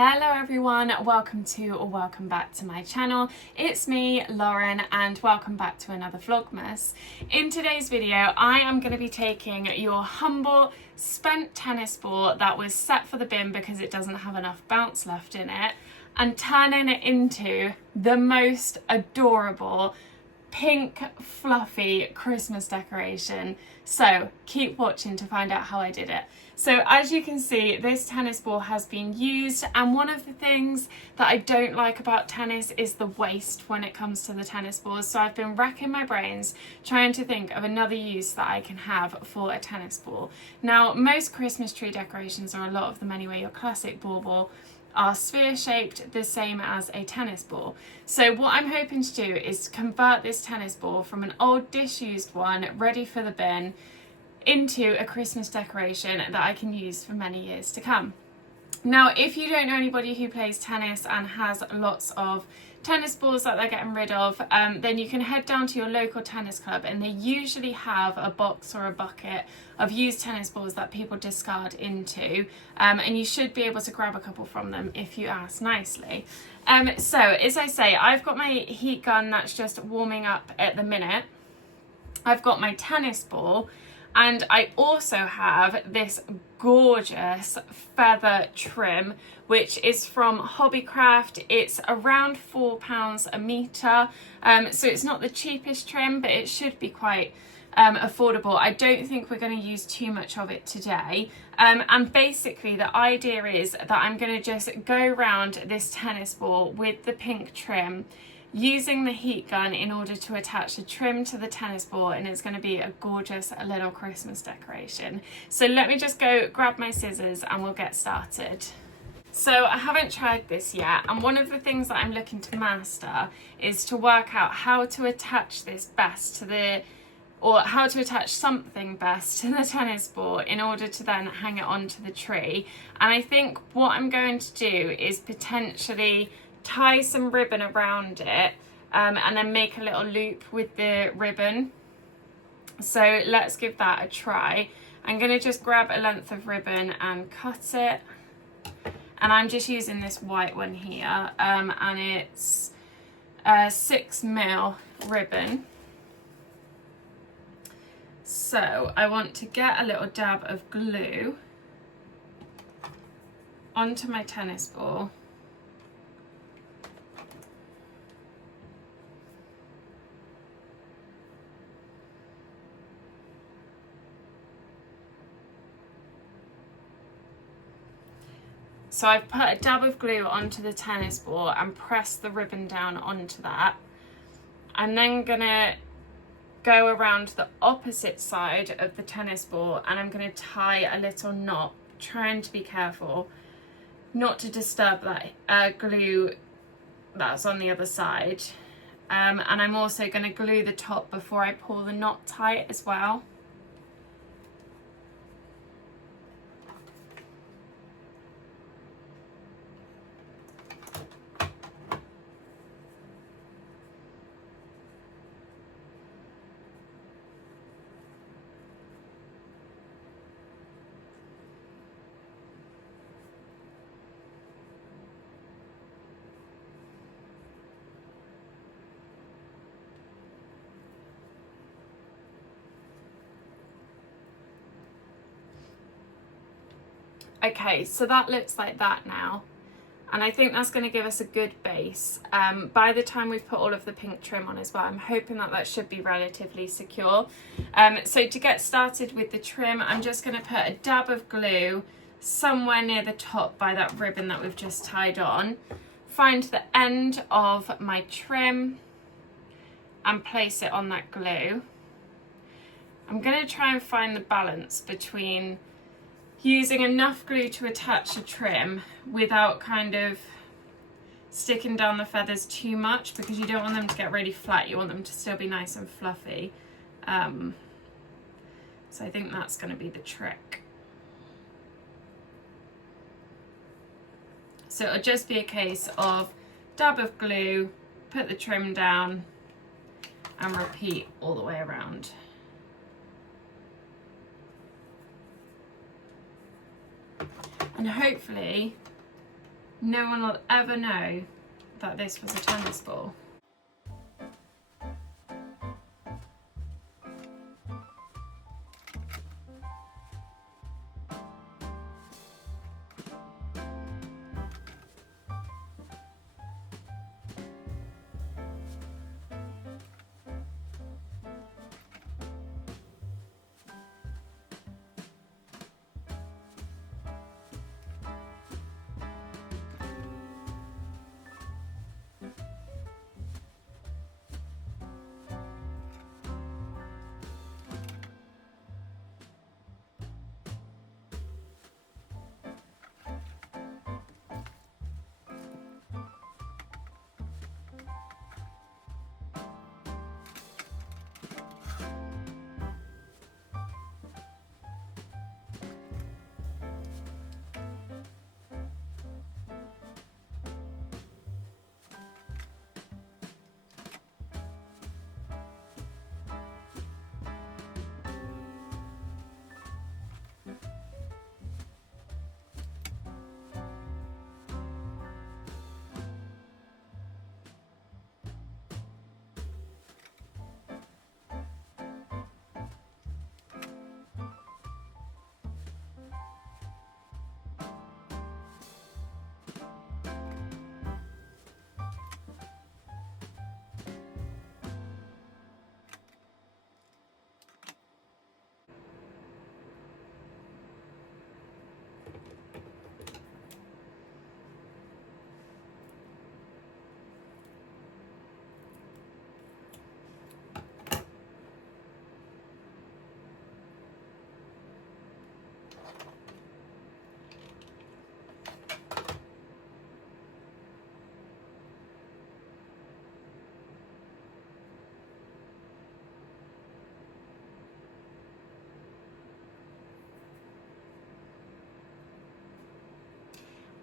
Hello everyone, welcome to or welcome back to my channel. It's me, Lauren, and welcome back to another Vlogmas. In today's video, I am going to be taking your humble spent tennis ball that was set for the bin because it doesn't have enough bounce left in it, and turning it into the most adorable pink fluffy Christmas decoration. So keep watching to find out how I did it. So as you can see, this tennis ball has been used, and one of the things that I don't like about tennis is the waste when it comes to the tennis balls. So I've been racking my brains trying to think of another use that I can have for a tennis ball. Now, most Christmas tree decorations, or a lot of them anyway, your classic bauble, are sphere shaped, the same as a tennis ball. So what I'm hoping to do is convert this tennis ball from an old disused one ready for the bin into a Christmas decoration that I can use for many years to come. Now, if you don't know anybody who plays tennis and has lots of tennis balls that they're getting rid of, then you can head down to your local tennis club, and they usually have a box or a bucket of used tennis balls that people discard into, and you should be able to grab a couple from them if you ask nicely. So as I say, I've got my heat gun that's just warming up at the minute. I've got my tennis ball, and I also have this gorgeous feather trim, which is from Hobbycraft. It's around £4 a metre, so it's not the cheapest trim, but it should be quite affordable. I don't think we're going to use too much of it today, and basically the idea is that I'm going to just go around this tennis ball with the pink trim, using the heat gun in order to attach the trim to the tennis ball, and it's going to be a gorgeous little Christmas decoration. So let me just go grab my scissors and we'll get started. So I haven't tried this yet, and one of the things that I'm looking to master is to work out how to attach this best to the, or how to attach something best to the tennis ball in order to then hang it onto the tree. And I think what I'm going to do is potentially tie some ribbon around it, and then make a little loop with the ribbon. So let's give that a try. I'm going to just grab a length of ribbon and cut it, and I'm just using this white one here, and it's 6mm ribbon. So I want to get a little dab of glue onto my tennis ball. So I've put a dab of glue onto the tennis ball and pressed the ribbon down onto that. I'm then gonna go around the opposite side of the tennis ball, and I'm gonna tie a little knot, trying to be careful not to disturb that glue that's on the other side. And I'm also gonna glue the top before I pull the knot tight as well. Okay, so that looks like that now, and I think that's going to give us a good base. By the time we've put all of the pink trim on as well, I'm hoping that that should be relatively secure. So to get started with the trim, I'm just going to put a dab of glue somewhere near the top by that ribbon that we've just tied on. Find the end of my trim and place it on that glue. I'm going to try and find the balance between using enough glue to attach the trim without kind of sticking down the feathers too much, because you don't want them to get really flat, you want them to still be nice and fluffy. So I think that's going to be the trick. So it'll just be a case of dab of glue, put the trim down, and repeat all the way around. And hopefully no one will ever know that this was a tennis ball.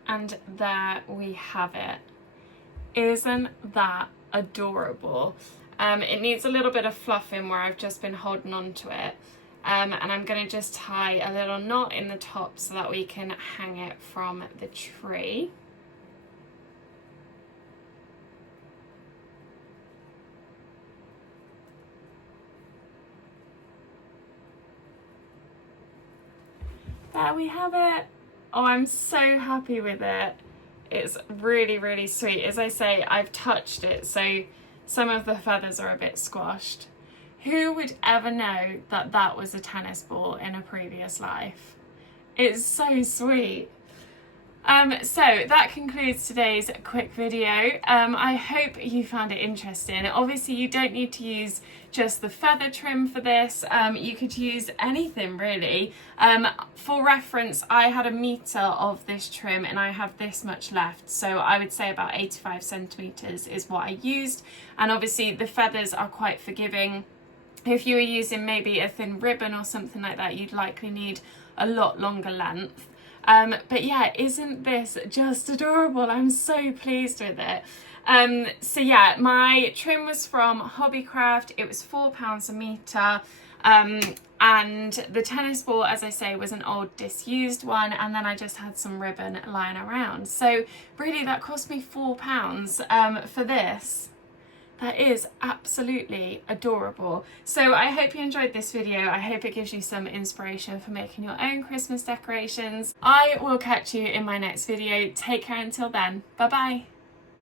And there we have it. Isn't that adorable? It needs a little bit of fluffing where I've just been holding on to it. And I'm going to just tie a little knot in the top so that we can hang it from the tree. There we have it. Oh, I'm so happy with it. It's really, really sweet. As I say, I've touched it, so some of the feathers are a bit squashed. Who would ever know that that was a tennis ball in a previous life? It's so sweet. So that concludes today's quick video. I hope you found it interesting. Obviously you don't need to use just the feather trim for this. You could use anything really. For reference, I had 1 meter of this trim and I have this much left. So I would say about 85 centimeters is what I used. And obviously the feathers are quite forgiving. If you were using maybe a thin ribbon or something like that, you'd likely need a lot longer length. But yeah, isn't this just adorable? I'm so pleased with it. So yeah, my trim was from Hobbycraft. It was £4 a metre. And the tennis ball, as I say, was an old disused one. And then I just had some ribbon lying around. So really that cost me £4 for this. That is absolutely adorable. So I hope you enjoyed this video. I hope it gives you some inspiration for making your own Christmas decorations. I will catch you in my next video. Take care until then. Bye bye.